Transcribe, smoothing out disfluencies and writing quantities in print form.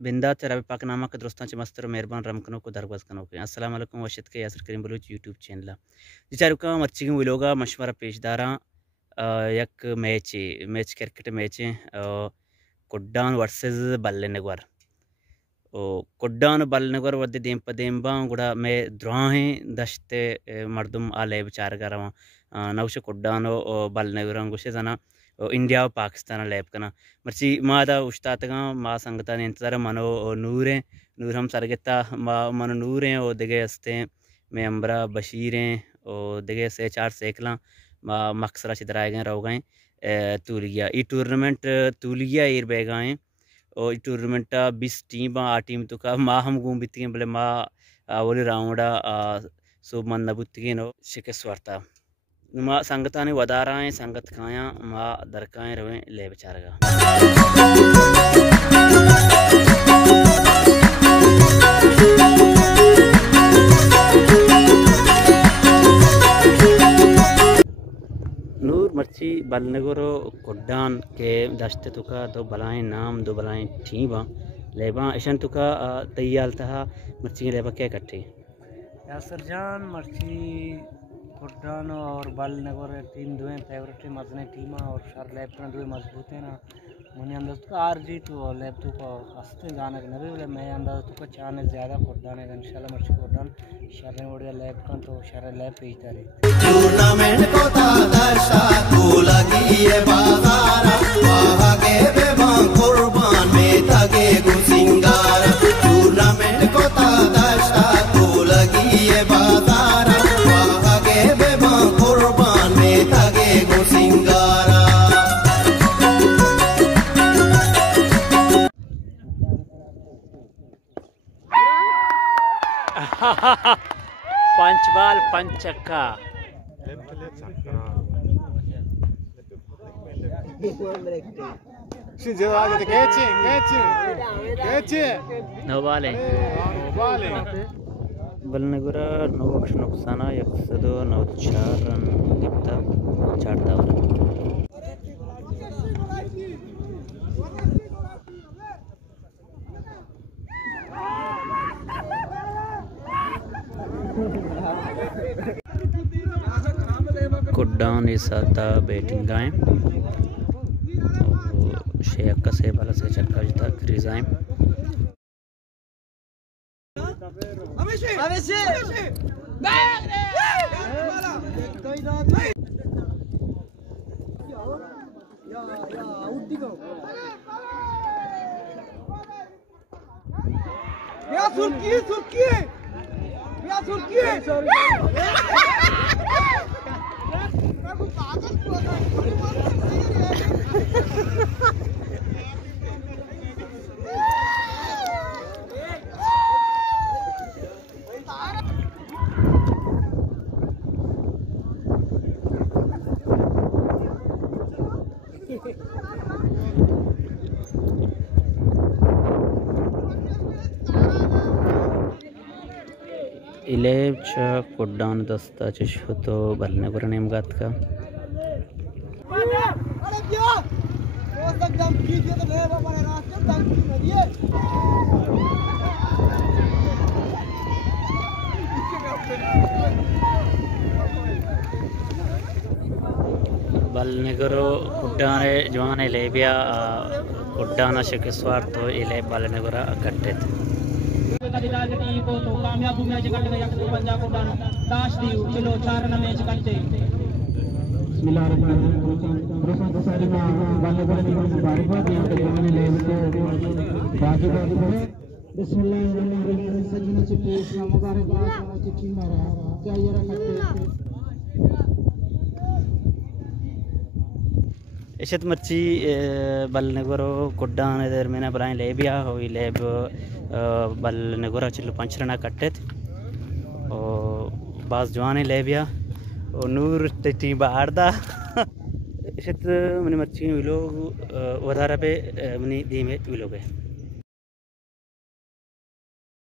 बिंदा तेरा पाकनामा के दोस्तां च मस्तर मेहरबान रमकनो को दरगवाज कनो के अस्सलाम वालेकुम वशत के यासर करीम बलूच यूट्यूब चैनल जिचारुका मर्ची के विलोगा मशवरा पेशदारा यक मैच क्रिकेट मैच कुड्डान वर्सेस बल्लेनगर कुड्डान बल्लेनगर वद्दे देंपा गुड़ा मैं द्रोहे दशते मर्दुम आले विचार करवा नवश कुड्डान बल्लेनगर गुशे जना इंडिया और पाकिस्तान लैब कना मर्ची मादा उस्तातगा मा संगता ने इंतजार मनो नूरें नूर हम सरगता मा मनो नूरें और दिगे हस्ते में अम्बरा बशीरें और दिगे से चार सेकला मा मक्सरा चिदराए गए रहो गए तूलिया ई टूर्नामेंट तूलिया ईर बेगाएँ और ई टूर्नामेंट 20 टीम आ टीम तो का मा हम गुम बितिगे बोले मा ओली राउंडा सो मन नबुतिगे नो शिकस वार्ता मा संगताने वदाराएं संगत खाया मा दरकाएं रवें ले बेचारगा नूर मर्ची बल्लेनगरो कुड्डान के दश्ते तुका दो बलाएं नाम दो बलाएं ठीबा लेबा ऐशन तुका तैयार था मर्ची लेबा क्या कट्टे यासर जान मर्ची कुड्डान और बल्लेनगर टीम दुए फेवरेट टीम मजने टीम और शर लैब का दुए मजबूत है ना मुझे अंदाज तो आर जी तो लैब तो को हंसते जाने के नबी बोले मैं अंदाज तो को चाने ज़्यादा कुड्डान है इंशाल्लाह मर्ची कुड्डान शर ने बढ़िया लैब का तो शर लैब पेचता रही टूर्नामेंट को तादशा तू लगी है बाजारा वागे बेबा कुर्बान में तगे गुसिंगारा टूर्नामेंट को तादशा तू लगी है बाजारा वागे बेबा कुर्बान में तगे गुसिंगारा पंचबाल पंचक्का नवाले बल्लेनगरा नवक्ष नुकसाना 194 रन गिफ्ता 4 धावा कुड्डान इस आता बैटिंग आए शेख से बाला से चक्का जता क्रीज आए इलेब कुड्डान दस्ता चशुतो बल्लेनगर नेमगात का बल्लेनगरो कुड्डान जवान लेबिया कुड्डान शिकस्वार तो इले बल्लेनगर कट्टे को तो कामयाब मैच कट गया तो पंजाब को दाश दी चलो 4 रन मैच कटते बिस्मिल्लाहिर्रहमानिर्रहीम सारी में बल्लेबाज की मुबारकबाद यहां पे जाने ले तो बाकी बिस्मिल्लाहिर्रहमानिर्रहीम सजना से पेश मुबारकबाद चिट्ठी मारा क्या ये रखते इशत मर्ची बल्लेनगरो कुड्डान दरमियान बलाएं लेबिया हो लेब बल्लेनगर चिल्लो 5 रन कट्टे और बास जवान लेबिया और नूर टीम बाहरदा इशत मनी मर्ची विलोग वधारा पे मनी दी में विलोग है।